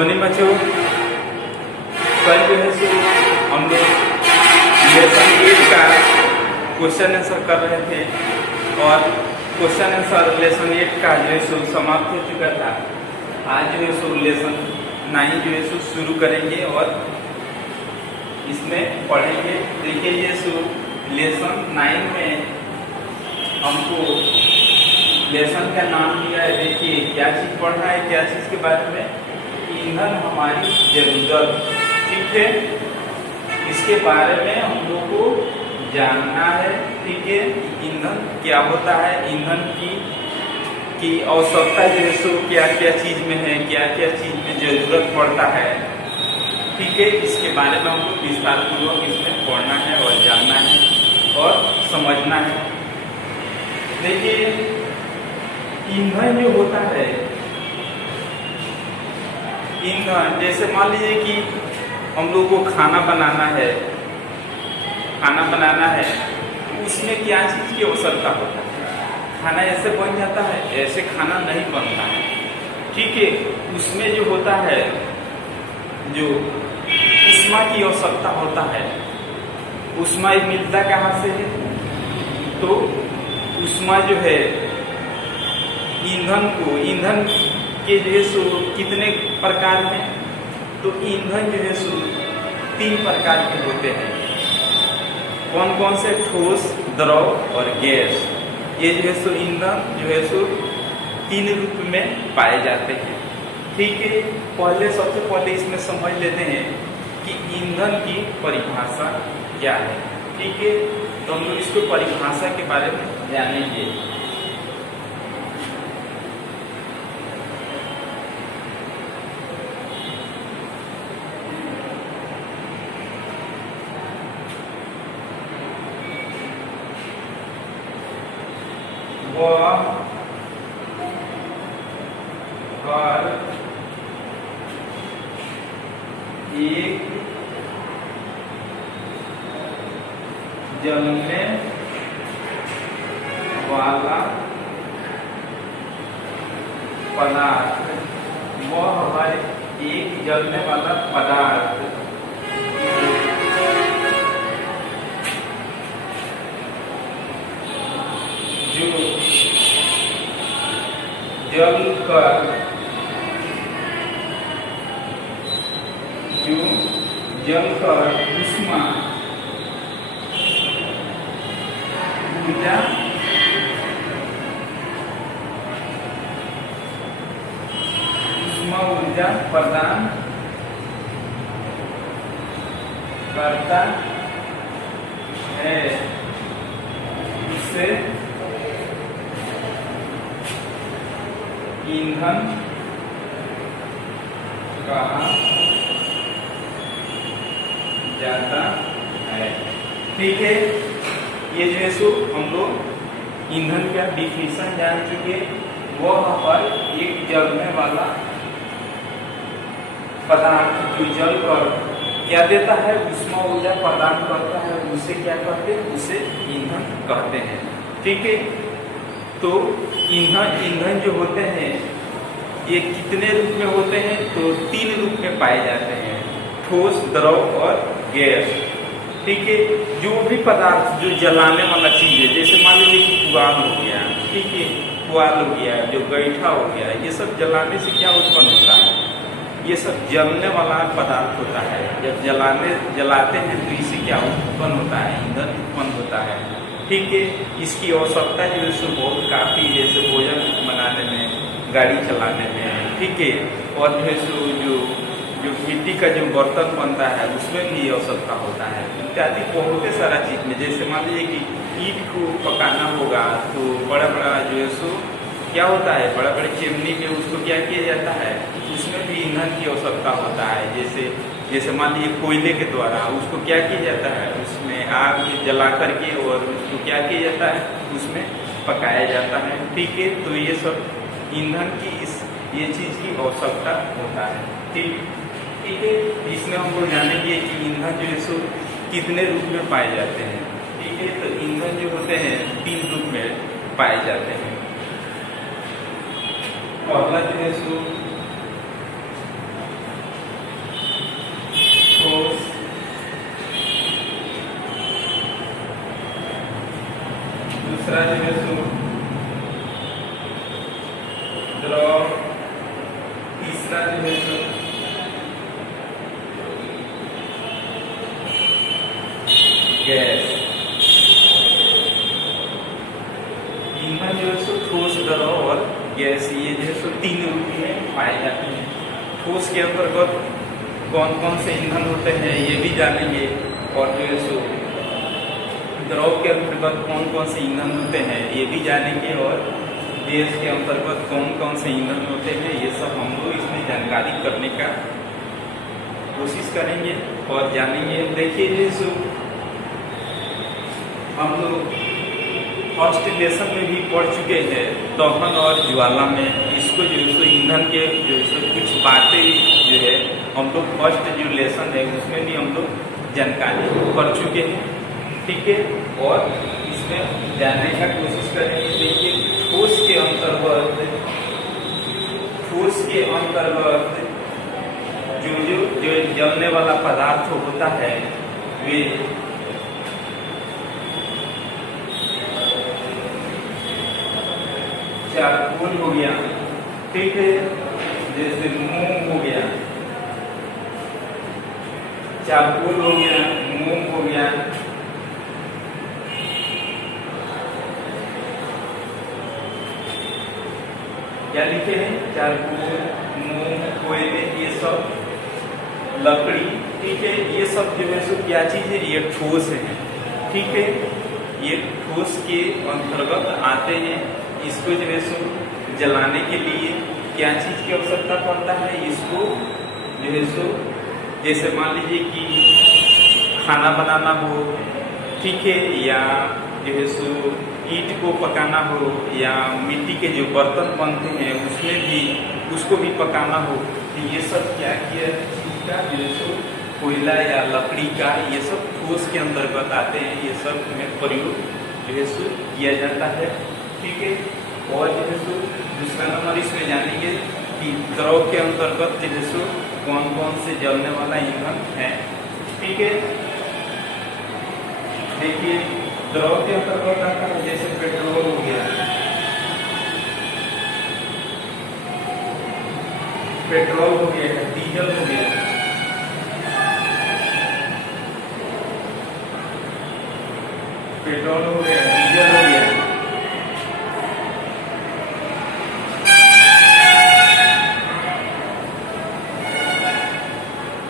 Money बच्चों, कल जो है सो हम लोग लेसन 8 का क्वेश्चन आंसर कर रहे थे और क्वेश्चन आंसर लेसन 8 का जो है सो समाप्त हो चुका था। आज जो है सो लेसन 9 जो है सो शुरू करेंगे और इसमें पढ़ेंगे। देखिए ये सो लेसन 9 में हमको लेसन का नाम दिया है। देखिए क्या चीज़ पढ़ना है, क्या चीज़ के बारे में, ईंधन हमारी जरूरत, ठीक है, इसके बारे में हम लोग को जानना है। ठीक है, ईंधन क्या होता है, ईंधन की आवश्यकता जो है सो क्या क्या चीज़ में है, क्या क्या चीज़ में जरूरत पड़ता है। ठीक है, इसके बारे में हमको विस्तार पूर्वक इसमें पढ़ना है और जानना है और समझना है। देखिए ईंधन जो होता है, ईंधन जैसे मान लीजिए कि हम लोग को खाना बनाना है, उसमें क्या चीज़ की आवश्यकता होता है। खाना ऐसे बन जाता है, ऐसे खाना नहीं बनता है। ठीक है, उसमें जो होता है, जो ऊष्मा की आवश्यकता होता है, ऊष्मा मिलता कहाँ से है, तो ऊष्मा जो है ईंधन के जो है सो कितने प्रकार हैं, तो ईंधन जो है सो 3 प्रकार के होते हैं। कौन कौन से, ठोस, द्रव और गैस। ये जो है सो ईंधन जो है सो 3 रूप में पाए जाते हैं। ठीक है, सबसे पहले इसमें समझ लेते हैं कि ईंधन की परिभाषा क्या है। ठीक है, तो हम लोग इसको परिभाषा के बारे में जानेंगे। वह एक जलने वाला पदार्थ, वह एक जलने वाला पदार्थ जो जलकर ऊष्मा ऊर्जा प्रदान करता है, उससे ईंधन कहा जाता है। ठीक है, ये जो है सो हम लोग ईंधन का डिफिनेशन जान चुके। वह पर एक जलने वाला पदार्थ जो जल कर क्या देता है, ऊष्मा ऊर्जा प्रदान करता है, उसे क्या कहते हैं, उसे ईंधन कहते हैं। ठीक है, तो ईंधन जो होते हैं ये कितने रूप में होते हैं, तो 3 रूप में पाए जाते हैं, ठोस, द्रव और गैस। ठीक है, जो भी पदार्थ जो जलाने वाला चीज है, जैसे मान लीजिए कि पुआल हो गया, ठीक है, पुआल हो गया, जो गैठा हो गया, ये सब जलाने से क्या उत्पन्न होता है, ये सब जलने वाला पदार्थ होता है। जब जलाते हैं तो इससे क्या उत्पन्न होता है, ईंधन उत्पन्न होता है। ठीक है, इसकी आवश्यकता जो है सो बहुत काफ़ी, जैसे भोजन बनाने में, गाड़ी चलाने में, ठीक है, और जो है सो जो मिट्टी का जो बर्तन बनता है उसमें भी आवश्यकता होता है, इत्यादि बहुत सारा चीज़ में। जैसे मान लीजिए कि ईंट को पकाना होगा तो बड़ा जो है सो क्या होता है, बड़े चिमनी में उसको क्या किया जाता है, उसमें भी ईंधन की आवश्यकता होता है। जैसे मान लीजिए कोयले के द्वारा उसको क्या किया जाता है, उसमें आग जला करके और उसको क्या किया जाता है, उसमें पकाया जाता है। ठीक है, तो ये सब ईंधन की ये चीज़ की आवश्यकता होता है। ठीक है, इसमें हम लोग जानेंगे कि ईंधन जो है सो कितने रूप में पाए जाते हैं। ठीक है, तो ईंधन जो होते हैं 3 रूप में पाए जाते हैं। पहला जो है सो जो है सो द्रव, तीसरा जो है सो गैस। ईंधन जो है सो ठोस, द्रव और गैस, ये जो है सो तीन रूप में पाए जाते हैं। ठोस के अंतर्गत कौन कौन से ईंधन होते हैं ये भी जानेंगे, और जो है सो द्रव के अंतर्गत कौन कौन से ईंधन होते हैं ये भी जानेंगे, और गैस के अंतर्गत कौन कौन से ईंधन होते हैं ये सब हम लोग इसमें जानकारी करने का कोशिश करेंगे और जानेंगे। देखिए जो सो हम लोग फर्स्ट लेसन में भी पढ़ चुके हैं दहन और ज्वाला में, इसको जो है सो ईंधन के जो है सो कुछ बातें जो है हम लोग फर्स्ट जो लेसन है उसमें भी हम लोग जानकारी कर चुके हैं, ठीक है। और इसमें जानने का कोशिश करेंगे। देखिए ठोस के अंतर्गत जो जलने वाला पदार्थ होता है वे चारकोल हो गया, ठीक है, जैसे मोम हो गया, चारकोल हो गया, मोम हो गया, क्या लिखे हैं, चारकोल, मोम, कोयले, ये सब, लकड़ी, ठीक है, ये सब जो है सो क्या चीज है, ये ठोस है, ठीक है, ये ठोस के अंतर्गत आते हैं। इसको जो है सो जलाने के लिए क्या चीज की आवश्यकता पड़ता है, इसको जो है सो जैसे मान लीजिए कि खाना बनाना हो, ठीक है, या जो है सो ईंट को पकाना हो, या मिट्टी के जो बर्तन बनते हैं उसमें भी उसको भी पकाना हो, तो ये सब क्या किया चीज का जो है सो कोयला या लकड़ी का, ये सब ठोस के अंतर्गत आते हैं, ये सब में प्रयोग जो है सो किया जाता है, ठीक है। और जो है सो दूसरा नंबर इसमें जानेंगे कि द्रव के अंतर्गत जो है सो कौन कौन से जलने वाला ईंधन है, ठीक है। देखिए द्रव के अंतर्गत आता है जैसे पेट्रोल हो गया, पेट्रोल हो गया, डीजल हो गया, पेट्रोल हो गया, डीजल हो गया,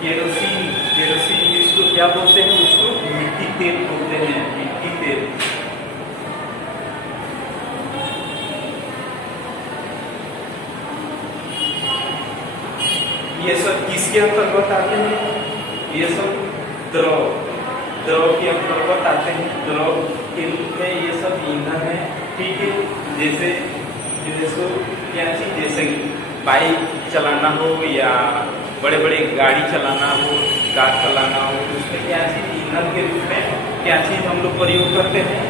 केरोसिन, केरोसिन जिसको क्या बोलते हैं, उसको मिट्टी तेल बोलते हैं, मिट्टी तेल, ये सब किसके अंतर्गत आते हैं, ये सब द्रव, द्रव के अंतर्गत आते हैं, द्रव के रूप में ये सब ईंधन है, ठीक है। जैसे जैसे क्या चीज, जैसे बाइक चलाना हो या बड़े बड़े गाड़ी चलाना हो, कार चलाना हो, उसमें क्या चीज ईंधन के रूप में क्या चीज हम लोग प्रयोग करते हैं,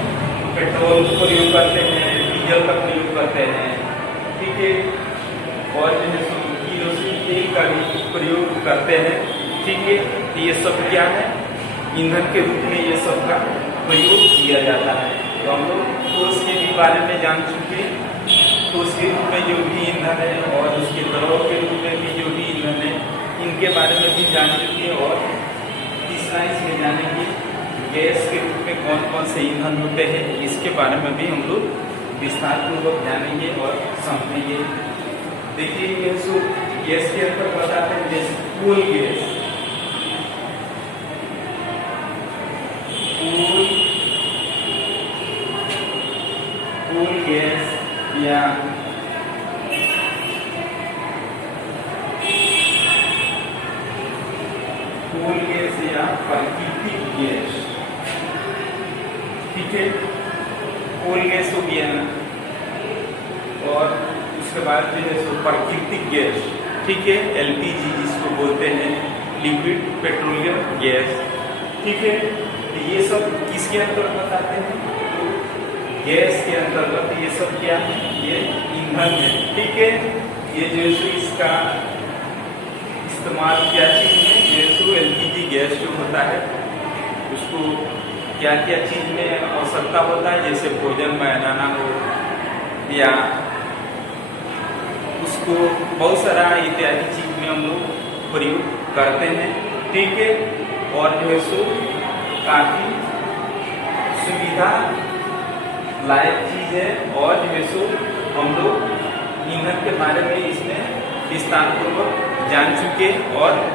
पेट्रोल प्रयोग करते हैं, डीजल का प्रयोग करते हैं, ठीक है। और जो है केरोसिन तेल का भी प्रयोग करते हैं, ठीक है। ये सब क्या है, ईंधन के रूप में ये सब का प्रयोग किया जाता है। तो हम लोग ठोस के भी बारे में जान चुके, ठोस के रूप में जो भी ईंधन है और उसके द्रव के रूप में भी जो भी ईंधन है इनके बारे में भी जान चुके। और तीसरा इसमें जानेंगे गैस के रूप में कौन कौन से ईंधन होते हैं, इसके बारे में भी हम लोग विस्तार पूर्वक जानेंगे और समझेंगे। देखिए गैस के अंदर बताते हैं जैसे कोल गैस, कोल गैस या कोल गैस या प्राकृतिक गैस, ठीक है। कोल गैस हो गया और उसके बाद जो है सो प्राकृतिक गैस, ठीक है, एलपीजी जिसको बोलते हैं, लिक्विड पेट्रोलियम गैस, ठीक है। तो ये सब किसके अंतर्गत आते हैं, तो गैस के अंतर्गत ये सब क्या है, ये ईंधन है, ठीक है। ये जो है इसका इस्तेमाल क्या चीज है, जैसे एलपीजी गैस जो होता है उसको क्या क्या चीज में आवश्यकता होता है, जैसे भोजन बनाना हो या उसको बहुत सारा इत्यादि चीज में हम लोग प्रयोग करते हैं। ठीक है, और जो है सो काफी सुविधा लायक चीज है, और जो है सो हम लोग ईंधन के बारे में इसमें विस्तार पूर्वक जान चुके और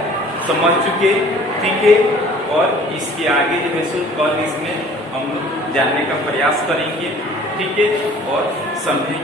समझ चुके। ठीक है, और इसके आगे जो है सो कल इसमें हम लोग जानने का प्रयास करेंगे। ठीक है, और समझेंगे।